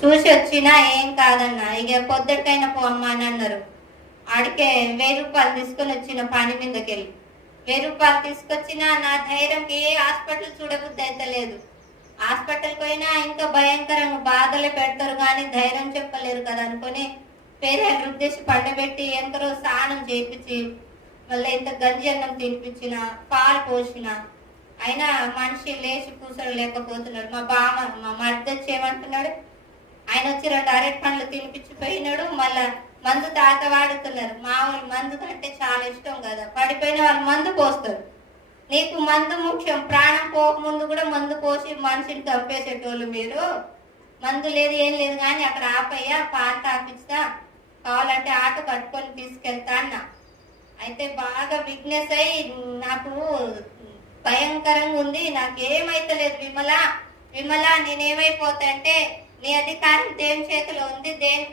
చూసి వచ్చినా ఏం కాదన్నా, ఇక పొద్దుటైనా పోమ్మా అని అన్నారు. ఆడికే 1000 రూపాయలు తీసుకొని వచ్చిన పని మీదకి వెళ్ళి 1000 రూపాయలు తీసుకొచ్చినా నా ధైర్యంకి ఏ హాస్పిటల్ చూడబుద్ధి అయితే లేదు. హాస్పిటల్కి పోయినా ఇంకా భయంకరంగా బాధలే పెడతారు కానీ ధైర్యం చెప్పలేరు కదా అనుకొని పేరే రుద్దేసి పండబెట్టి ఎంకరో స్నానం చేయించి మళ్ళీ ఇంత గంజి అన్నం తినిపించిన, పాలు పోసిన, అయినా మనిషి లేచి కూర్చొని లేకపోతున్నాడు. మా మర్ది వచ్చి ఏమంటున్నాడు, ఆయన వచ్చి 2 అరటి పండ్లు తినిపించిపోయినాడు. మళ్ళా మందు తాత వాడుతున్నారు. మామూలు మందు కంటే చాలా ఇష్టం కదా, పడిపోయిన వాళ్ళు మందు పోస్తారు. నీకు మందు ముఖ్యం, ప్రాణం పోకముందు కూడా మందు పోసి మనిషిని చంపేసేటోళ్ళు మీరు. మందు లేదు ఏం లేదు కానీ అక్కడ ఆపయ్యా, పాలు తాపిస్తా, కావాలంటే ఆటో కట్టుకొని తీసుకెళ్తా అన్న. అయితే బాగా బిగ్నెస్ అయ్యి నాకు భయంకరంగా ఉంది, నాకేమైతలేదు విమల నేనేమైపోతా అంటే నీ అధికారం దేవుని చేతిలో ఉంది,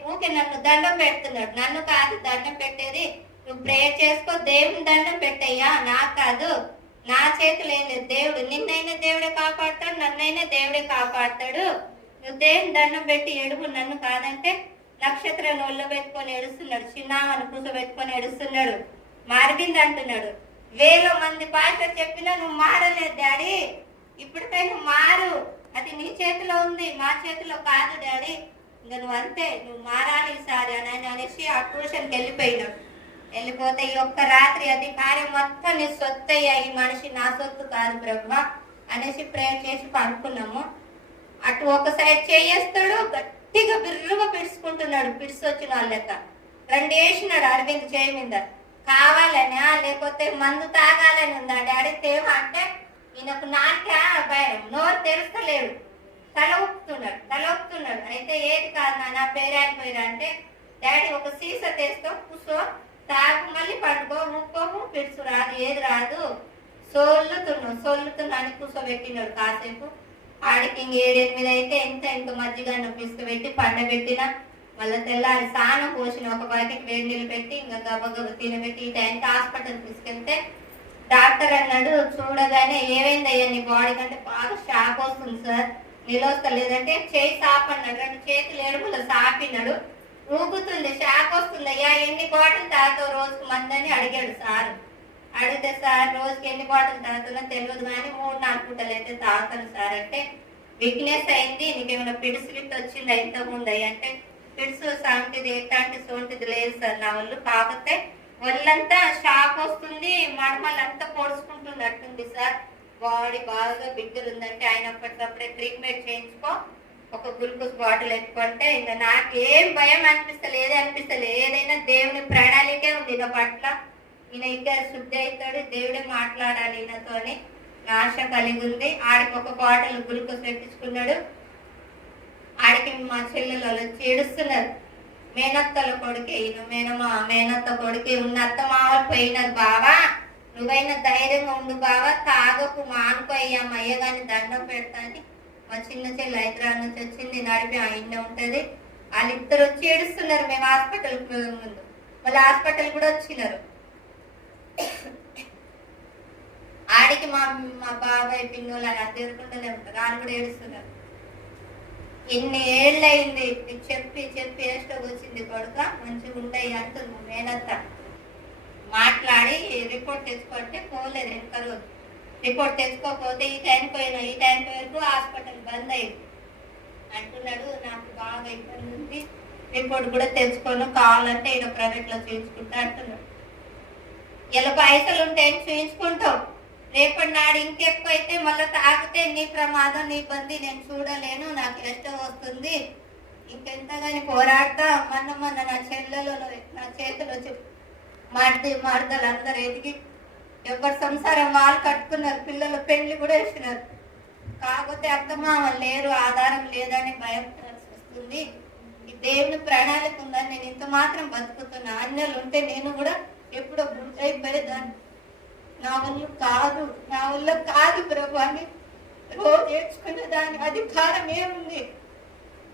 ఊకే నన్ను దండం పెడుతున్నాడు. నన్ను కాదు దండం పెట్టేది, నువ్వు ప్రేయర్ చేసుకో, దేవుని దండం పెట్టయ్యా, నాకు కాదు, నా చేతిలో ఏం లేదు. దేవుడు నిన్నైనా దేవుడే కాపాడుతాడు, నన్నైనా దేవుడే కాపాడుతాడు. నువ్వు దేవుని దండం పెట్టి ఎడుగు, నన్ను కాదంటే నక్షత్రాన్ని ఒళ్ళో పెట్టుకొని ఎడుస్తున్నాడు, చిన్నామని కూర్చోబెట్టుకొని ఎడుస్తున్నాడు. మారిగింది అంటున్నాడు. 1000 మంది భాష చెప్పినా నువ్వు మారలేదు డాడీ, ఇప్పటికైనా మారు, అది నీ చేతిలో ఉంది, మా చేతిలో కాదు డాడీ, ఇంకా నువ్వు అంతే, నువ్వు మారాలి ఈసారి అని అనేసి ఆ ట్యూషన్కి వెళ్ళిపోతే ఈ ఒక్క రాత్రి అది కార్యం మొత్తం నీ సొత్తు అయ్యా, ఈ మనిషి నా సొత్తు కాదు బ్రహ్మ అనేసి ప్రేయర్ చేసి పడుకున్నాము. అటు ఒక సైడ్ చేయేస్తాడు, గట్టిగా బిర్రుగా పిడుచుకుంటున్నాడు, పిడిచి వచ్చిన వాళ్ళ లెక్క 2 వేసినాడు అరవింద్ చేయి మీద. కావాలనా లేకపోతే మందు తాగాలని ఉందా డాడీ తేమ అంటే ఈయనకు నాకే భయం, నోరు తెరుస్తలేడు, తల ఊపుతున్నాడు. అయితే ఏది కాదు నా పేరాడిపోయిరా అంటే డాడీ ఒక సీసా తెస్తో కూర్చో, తాగు, మళ్ళీ పండుకో, ఊపుకోము, పిడుచు రాదు, ఏది రాదు, సొల్లుతున్నా అని కూర్చోబెట్టినాడు కాసేపు. ఆడికి 7-8 అయితే ఇంత మజ్జిగన్నం తీసుకుపెట్టి పండబెట్టిన. మళ్ళీ తెల్లారి స్నానం పోసిన, ఒక బకెట్ వేడి నీళ్ళు పెట్టి ఇంకా గబగబ తినబెట్టి ఈ టైంకి హాస్పిటల్ తీసుకెళ్తే డాక్టర్ అన్నాడు, చూడగానే ఏమైందయ్యా నీ బాడీ కంటే బాగా షాక్ వస్తుంది సార్, నిలవస్తలేదంటే చేయి సాప్ అన్నాడు. 2 చేతులు ఎడుపులో సాపినాడు, ఊగుతుంది, షాక్ వస్తుంది. అయ్యా ఎన్ని బాటిల్ తాగుతావు రోజుకు మందని అడిగాడు సార్. అడిగితే సార్ రోజుకి ఎన్ని బాటిల్ తాగుతున్నా తెలియదు కానీ 3-4 పూటలు అయితే తాగుతాను సార్ అంటే, వీక్నెస్ అయింది, నీకేమైనా పిడిసి వచ్చింది ఇంతకుముందు అయ్యి అంటే, పిడుసు సాంటిది ఎట్లాంటి సోంటిది లేదు సార్ నా ఒళ్ళు, కాకపోతే ఒళ్ళంతా షాక్ వస్తుంది, మడమలంతా పొడుచుకుంటుంది అట్టుంది సార్, బాడీ బాగా బిగ్గర ఉందంటే ఆయన అప్పటికప్పుడే ట్రీట్మెంట్ చేయించుకో, ఒక గ్లూకోజ్ బాటిల్ ఎత్తుకుంటే ఇంకా నాకేం భయం అనిపిస్తలేదు, ఏదైనా దేవుని ప్రణాళికే ఉంది ఈయన పట్ల, ఈయన ఇంకా శుద్ధి అవుతాడు, దేవుడే మాట్లాడాలి ఈయనతో అని ఆశ కలిగి ఉంది. ఆడికి ఒక బాటిల్ గ్లూకోజ్ పెట్టించుకున్నాడు. ఆడికి మా చెల్లెలు వచ్చి ఏడుస్తున్నారు, మేనత్తల కొడుకే మేనత్త కొడుకే ఉన్న అత్త మావలు పోయినారు, బావా నువ్వైనా ధైర్యంగా ఉండు బావా, తాగకు, మానుకోయ్యా అయ్యగాని దండం పెడతా అని మా చిన్న చెల్లి హైదరాబాద్ నుంచి వచ్చింది, నడిపి ఆయన ఉంటది. వాళ్ళిద్దరు వచ్చి ఏడుస్తున్నారు. మేము హాస్పిటల్కి ముందు వాళ్ళు హాస్పిటల్ కూడా వచ్చినారు. ఆడికి మా బాబాయ్ పిన్నోళ్ళు అలా తిరుగుకుంటూనే ఉంటారు, వాళ్ళు కూడా ఏడుస్తున్నారు. ఎన్ని ఏళ్ళు అయింది చెప్పి ఏస్టోకి వచ్చింది కొడుక, మంచిగా ఉంటాయి అంటుంది మేనత్త. మాట్లాడి రిపోర్ట్ తెచ్చుకుంటే పోలేదు, వెనక రోజు రిపోర్ట్ తెచ్చుకోకపోతే ఈ టైంకి వరకు హాస్పిటల్ బంద్ అయింది అంటున్నాడు. నాకు బాగా ఇబ్బంది ఉంది, రిపోర్ట్ కూడా తెచ్చుకోను, కావాలంటే ఇక్కడ ప్రైవేట్లో చూయించుకుంటా అంటున్నాడు. ఇలా పైసలు ఉంటే చూయించుకుంటావు, రేపటి నాడు ఇంకెక్కువ అయితే మళ్ళీ తాగితే నీ ప్రమాదం, నీ ఇబ్బంది నేను చూడలేను, నాకు ఇష్టం వస్తుంది, ఇంకెంతగాని పోరాడతా. మొన్న నా చెల్లెలు నా చేతులు వచ్చి మరదలు అందరు ఎదిగి ఎవరి సంసారం వాళ్ళు కట్టుకున్నారు, పిల్లలు పెళ్లి కూడా వేసినారు. కాకపోతే అత్తమామలు లేరు, ఆధారం లేదని భయపడాల్సి వస్తుంది. ఈ దేవుని ప్రణాళిక ఉందని నేను ఇంత మాత్రం బతుకుతున్నా, అన్యులు ఉంటే నేను కూడా ఎప్పుడో గుర్తయిపోయేదాన్ని. నా వల్ల కాదు ప్రభు అని రోజు నేర్చుకునే దాని అధికారం ఏముంది?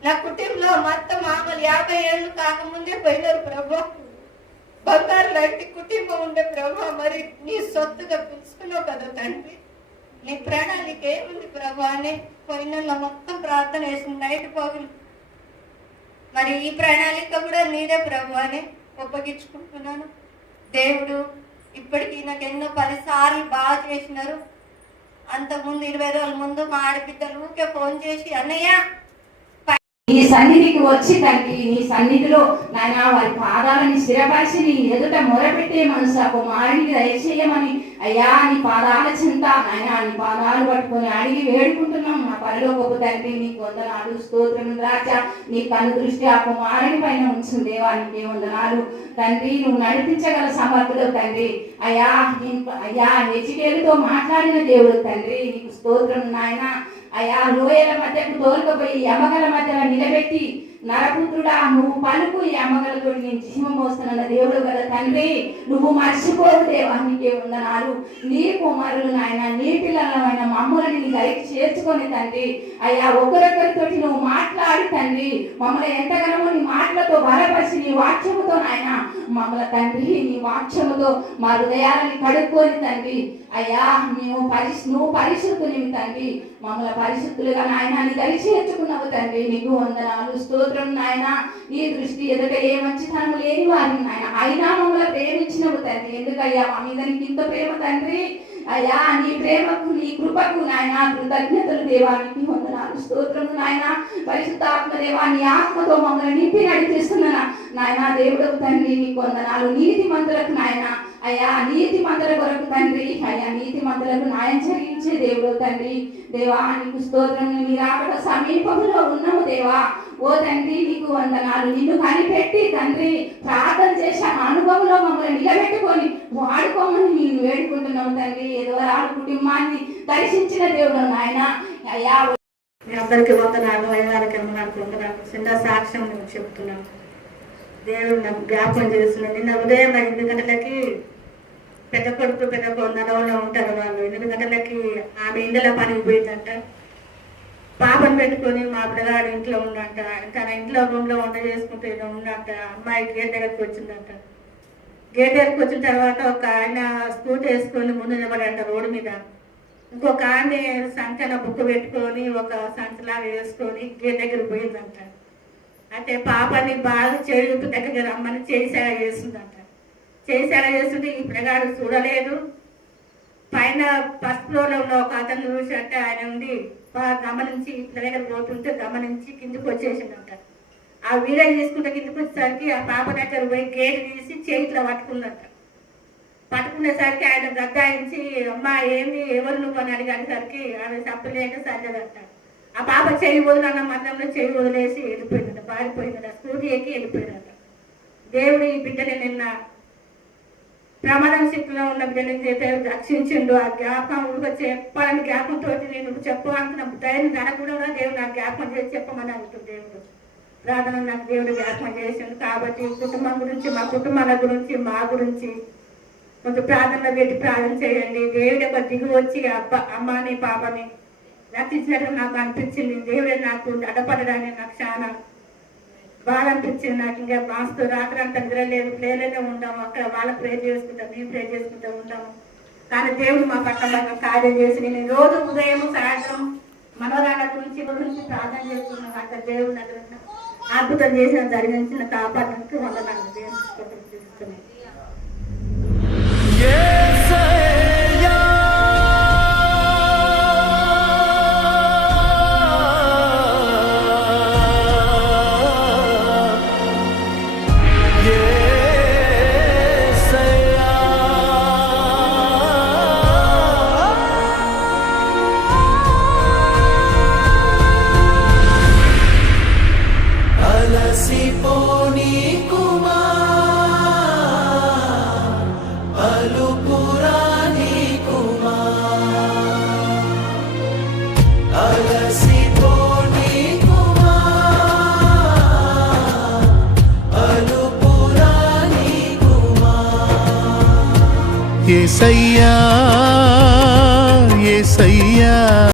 నా కుటుంబంలో మొత్తం మామూలు 50 ఏళ్ళు కాకముందే పోయినారు ప్రభు, బంగారు లాంటి కుటుంబం ఉండే ప్రభు, మరి నీ సొత్తుగా పిలుచుకున్నావు కదా తండ్రి, నీ ప్రణాళిక ఏముంది ప్రభు అని పోయిన మొత్తం ప్రార్థన వేసింది. నైట్ పగులు మరి ఈ ప్రణాళిక కూడా నీదే ప్రభు అని ఒప్పగించుకుంటున్నాను. దేవుడు ఇప్పటికీ నాకు ఎన్నో 10 సార్లు బాగా చేసినారు. అంతకుముందు 20 రోజుల ముందు మా ఆడబిడ్డలు ఊరికే ఫోన్ చేసి అన్నయ్య నీ సన్నిధికి వచ్చి తండ్రి నీ సన్నిధిలో నాయన వారి పాదాలని స్థిరపరిచి నీ ఎదుట మొరపెట్టే మనసు ఆ కుమారునికి దయచేయమని అయ్యా నీ పాదాల చింత నాయన నీ పాదాలు పట్టుకొని అడిగి వేడుకుంటున్నాం. మా పరలోకపు తండ్రి నీ వందనాలు స్తోత్రం రాజా. నీ కను దృష్టి ఆ కుమారుని పైన ఉంచును దేవా, నీకే వందనాలు తండ్రి. నువ్వు నడిపించగల సమర్థుడు తండ్రి. అయ్యా హెచ్చికేలుతో మాట్లాడిన దేవుడు తండ్రి, నీకు స్తోత్రం నాయన. అయా లోయల మధ్యకు తోలుకపోయి యమగల మధ్యలో నిలబెట్టి నరపుత్రుడా నువ్వు పలుకు ఈ అమ్మగలతో నేను జీవం మోస్తున్న దేవుడు కదా తండ్రి, నువ్వు మర్చిపోవు దేవా, నీకే వందనాలు. నీ కుమారులు నాయన నీ పిల్లలమైన మమ్మల్ని నీ గరికి చేర్చుకొని తండ్రి అయ్యా ఒకరొకరితోటి నువ్వు మాట్లాడి తండ్రి మమ్మల్ని ఎంతగానో నీ మాటలతో బలపరిచి నీ వాక్యముతో నాయన మమ్మల్ని తండ్రి నీ వాక్యముతో మా హృదయాలని కడుక్కొని తండ్రి అయ్యా నువ్వు పరిశుద్ధుని తండ్రి మమ్మల్ని పరిశుద్ధులుగా నాయన నీ గరికి చేర్చుకున్నావు తండ్రి, నీకు వందనాలు స్తోత్రం నాయన. నీ దృష్టి ఎదుట ఏ మంచితనం లేని వారిని నాయన అయినా మమ్మల్ని ప్రేమించినవు తండ్రి. ఎందుకయ్యా మా మీద నీకు ఇంత ప్రేమ తండ్రి. అయ్యా నీ ప్రేమకు నీ కృపకు నాయన కృతజ్ఞతలు దేవానికి వందనాలు స్తోత్రం నాయన. పరిశుద్ధాత్మ దేవా నీ ఆత్మతో మమ్మల్ని నింపి నడిపిస్తున్నా నాయన దేవుడు తండ్రి, నీకు వందనాలు. నీతి మంతులకు నాయన అయ్యా నీతి మంతుల కొరకు తండ్రి అయ్యా నీతి మంతులకు న్యాయం జరిగించే దేవుడు తండ్రి దేవా, నీకు స్తోత్రం. నీ రాకడ సమీపంలో ఉన్నాము దేవా, ఓ తండ్రి నీకు వందనాలు. నిన్ను కనిపెట్టి తండ్రి ప్రార్థన చేశాను అనుభవంలో మమ్మల్ని నిలబెట్టుకొని వాడుకోమని నేను వేడుకుంటున్నాము తండ్రి. ఏదో కుటుంబాన్ని దర్శించిన దేవుడు నాయన. అయ్యా మీ అందరికీ వందనాలు, అయ్యగారికి అమ్మగారికి వందనాలు. చిన్న సాక్ష్యం నేను చెప్తున్నాను. దేవుడు నాకు జ్ఞాపకం చేస్తున్నాను. నిన్న ఉదయం 8 గంటలకి పెద్ద కొడుకు పెద్ద నడవలో ఉంటారు వాళ్ళు. 8 గంటలకి ఆమె ఇంట్లో పనికి పోయిందంట. పాపను పెట్టుకొని మా పిల్లగాడు ఇంట్లో ఉండంట. ఇంకా ఇంట్లో రూమ్లో వంట చేసుకుంటూ ఉండంట. అమ్మాయి గేట్ దగ్గరికి వచ్చిందంట. గేట్ దగ్గరికి వచ్చిన తర్వాత ఒక ఆయన స్కూటీ వేసుకొని ముందు నిలబడంట రోడ్డు మీద. ఇంకొక ఆమె సంచన బుక్ పెట్టుకొని ఒక సంచలాగా వేసుకొని గేట్ దగ్గర పోయిందంట. అయితే పాపని బాగా చేయి దగ్గర రమ్మని చేసాగా చేస్తుందంట. చేసాగా చేస్తుంటే ఈ పిల్లగాడు చూడలేదు. పైన ఫస్ట్ ఫ్లోర్లో ఉన్న ఒక అతను చూసినట్టే ఆయన ఉండి గమనించి పిల్ల దగ్గర పోతుంటే గమనించి కిందికి వచ్చేసిందంట. ఆ వీడియో తీసుకుంటే కిందికి వచ్చేసరికి ఆ పాప దగ్గర పోయి గేట్ తీసి చేతిలో పట్టుకుందంట. పట్టుకునేసరికి ఆయన గద్దాయించి అమ్మ ఏంది ఎవరు నువ్వు అని అడిగేసరికి ఆమె తప్పలేక సరిలేదంట. ఆ పాప చేయి వదిలన్న మాత్రంలో చేయి వదిలేసి వెళ్ళిపోయిందట, పారిపోయిందట, స్కూటీ ఎక్కి వెళ్ళిపోయిందట. దేవుడు ఈ బిడ్డని నిన్న ప్రమాదం స్థితిలో ఉన్న బిడ్డని రక్షించిండు. ఆ జ్ఞాపకం చెప్పాలని జ్ఞాపకంతో నేను చెప్పాలనుకున్న ధైర్యం జరగకుండా దేవుడు నాకు జ్ఞాపకం చేసి చెప్పమని అంటుంది. దేవుడు ప్రార్థన నాకు దేవుడు జ్ఞాపకం చేసిండు. కాబట్టి కుటుంబం గురించి మా కుటుంబాల గురించి మా గురించి కొంచెం ప్రార్థనలో పెట్టి ప్రార్థన చేయండి. దేవుడు ఒక దిగు వచ్చి అమ్మని పాపని రక్షించినట్టు నాకు అనిపించింది. దేవుడే నాకు అడ్డపడడానికి నాకు చాలా బాగా అనిపించింది. నాకు ఇంకా మాస్తూ రాత్రి అంతా నిద్రలేదు, ప్లేలోనే ఉంటాము. అక్కడ వాళ్ళ ప్రే చేసుకుంటాం, మేము ప్రే చేసుకుంటూ ఉంటాము. కానీ దేవుడు మా పక్కన కార్యం చేసి నేను రోజు ఉదయం సాయంత్రం మనోరాల గురించి ప్రార్థన చేస్తున్నాను. అక్కడ దేవుడు దగ్గర అద్భుతం చేసిన జరిగించిన కాపాడడానికి వందనాలు తీసుకున్నాను. యేసయ్యా యేసయ్యా